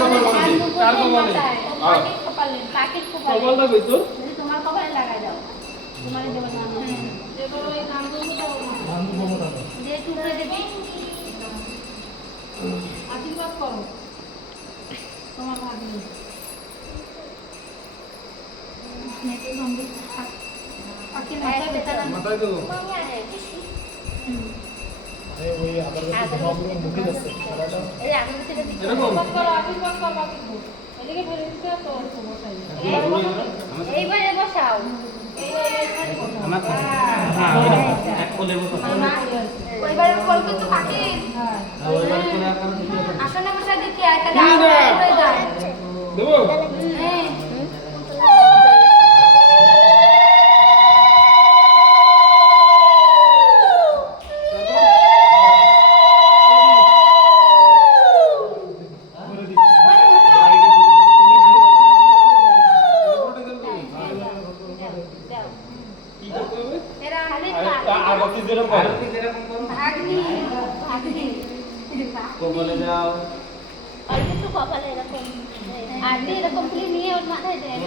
কার কপালে কাকির কপালে কপালটা কইতো তোমার কপালে লাগাই দাও তোমার দেব না দেব ওই ধানগুলো দাও ধানগুলো দাও যে টুকরে দেবি আশীর্বাদ করো তোমার ভাগ্নে নেতে বন্ধু কাকির মাথায় দেব ওই আবার সবগুলো মুখে যাচ্ছে এই আগরবাতিটা দিতে আশীর্বাদ করো বাকি এদিকে ফেলে দিতে তো বসাই এইবারে বসাও আমার হ্যাঁ এক কোলে বসাও ওইবারে কল কিন্তু বাকি হ্যাঁ ওইবারে কোলে আসলে বসাই দিতে একটা গাছ হয়ে যায় দেবো হ্যাঁ কপালে যাও অল্প একটু কপালে এরকম আর এরকম করে নিয়ে ওর মাথায় দেন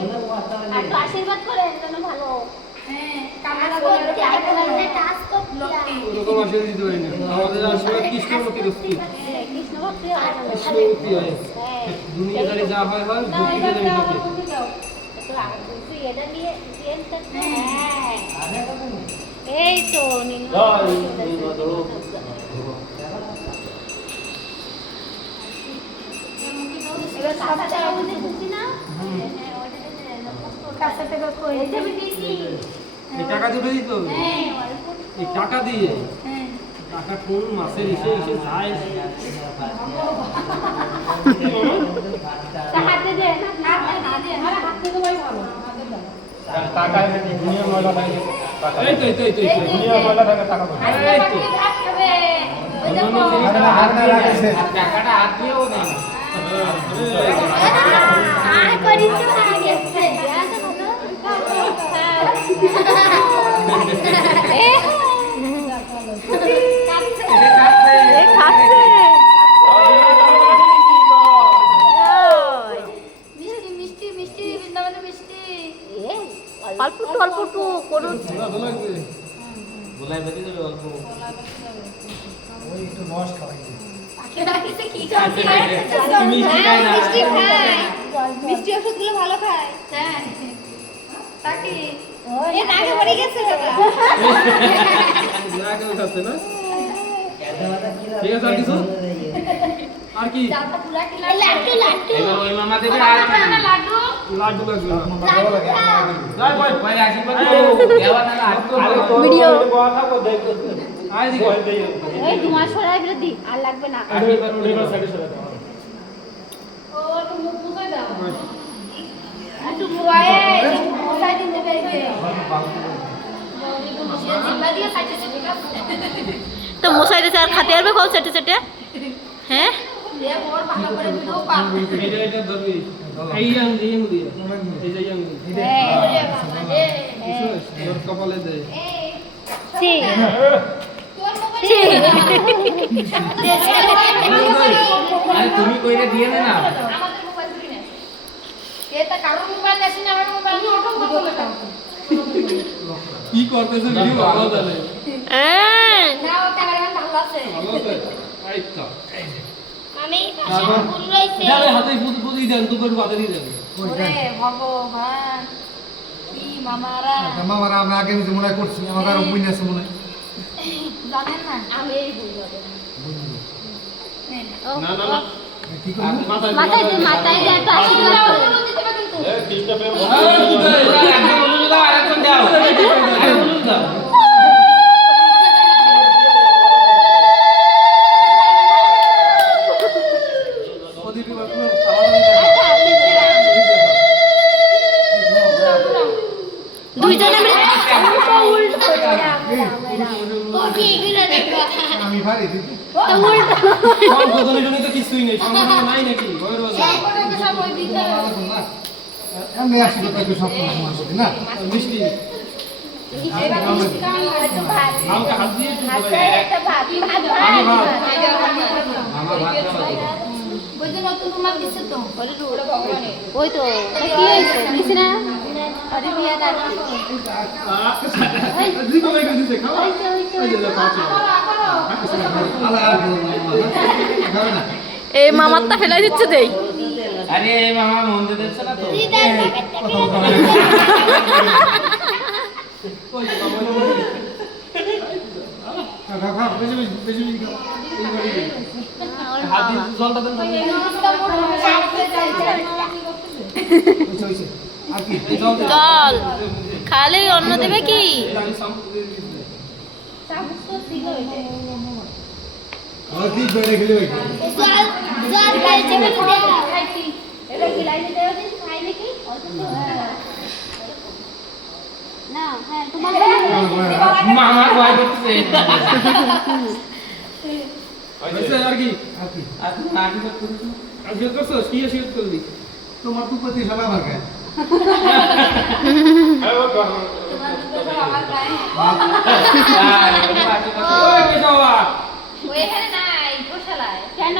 আর তো আশীর্বাদ করেন যেন ভালো হ্যাঁ কামনা করতে আইতে টাচ করতে ওরকম আশীর্বাদ দিতে পারি না আমাদের আশীর্বাদ কৃষ্ণমূর্তি দস্তি কৃষ্ণ ভক্তি হয় কৃষ্ণমূর্তি হয় দুনিয়াদারি যা হয় হয় ভক্তি দিলে মিলতে একটু আগে তুই এটা নিয়ে দেন তো হ্যাঁ এই তো নিন এবার কাঁচা মধ্যে খুঁজি না হ্যাঁ ওটা কাঁচা থেকে কই এটা আমি দিছি এই টাকা দুটো দিতে হবে হ্যাঁ এই টাকা দিয়ে হ্যাঁ টাকা কোন মাসের এসে এসে যায় হাতে দে হাতে দিয়ে আরে হাতে তো ভাই ভালো হাতে দাও টাকা দুনিয়া ময়লা থাকে টাকা এই তো দুনিয়া ময়লা থাকে টাকা পয়সা আজকে বাকি ভাত খাবে ওই দেখো হাত না রাখছে টাকাটা হাত দিয়েও না আর করিস না গেছে আছে মিষ্টি মিষ্টি বৃন্দাবনে মিষ্টি অল্প একটু করুন গোলাই বেঁধে দেবে অল্প ওই একটু রস খাওয়াই মিষ্টি ওষুধগুলো ভালো খায় হ্যাঁ তাকে এ নাকে পড়ে গেছে না কেউ খাচ্ছে না ঠিক আছে আর কিছু আর কি চালটা পুরা কি লাড্ডু এবার ওই মামা দেবে আর লাড্ডু লাড্ডু লাগবে না ভালো লাগে যাই ভাই ভাই আশীর্বাদ দেওয়া না ভিডিও আয় দিকে এই তোমার সরাই দিলে দি আর লাগবে না আশীর্বাদ ওড়িবার সাইডে সরে দাও ও তো মুখ মুছে দাও একটু মুয়ায়ে মুছাই দিতে পেরেছে জিম্মা দিয়ে খাইতে ঠিক আছে তো মশাই দিতে আর খেতে পারবে কল সেটে সেটে হ্যাঁ এ মোর ভালো করে ভিডিও পাব এটা ধরবি এই আঙ্গুলি এই যে আঙ্গুলি তোর কপালে দে জি তোর মোবাইল আরে তুমি কইরা দিয়ে না আমাদের মোবাইল ধরি না এটা কারোর মোবাইল আছে না আমার মোবাইল আমি অটো বলে দাও কি করতেছে ভিডিও ভালো জানে হ্যাঁ না ও ক্যামেরাম্যান ভালো আছে ভালো আছে আইতা আমি পাশে ভুল রইছে যাবে হাতে বুদ্ধি দেন তো করে বাধা দিয়ে দেন ওরে ভগবান কি মামারা মামারা আমি আগে মনে করছি আমার আর বই আছে মনে জানেন না আমি এই ভুল হবে না না না কি করব মাথায় দিয়ে একটু আশীর্বাদ করে দিতে পারে কিন্তু আরে দুটো একজন বলুন দাও আরেকজন দাও আরে বলুন দাও দুইজনে মিলে ওকে এগুলো দেখো আমি ভারী দিদি তো উল্টো কোন বদলের জন্য তো কিছুই নেই সম্পর্ক নাই নাকি ভয়ের বাজার সম্পর্ক সব ওই দিতে আমি আসি তো সব সময় না মিষ্টি এবার মিষ্টি খাওয়া একটু ভাত হালকা হাত দিয়ে একটু হাতে ধরে। একটা ভাত আমি ভাত। আমার ভাত খাওয়া ওই যে নতুন রুমাল দিছে তো ওটা ভগবানের ওই তো এটা কি হইছে দিছি না আরে বিয়া দাদা এই মামারটা ফেলাই দিচ্ছে দেই আরে মামা মন দিচ্ছে না তো হাত দিয়ে জলটা দেন আর কি চল খালি অন্য দেবে কি আর কি বেড়ে গেলে ভাই জল খাইছে বলে দেয়া খাইছি এটা কি লাইনে দেও দিন খাই নাকি না হ্যাঁ তোমার মামা কয় করতেছে আর কি আর কি আর কি করছো কি শিওর করলি তোমার তো প্রতি সবাই আমার গায়ে তোমার দুটো আমার গায়ে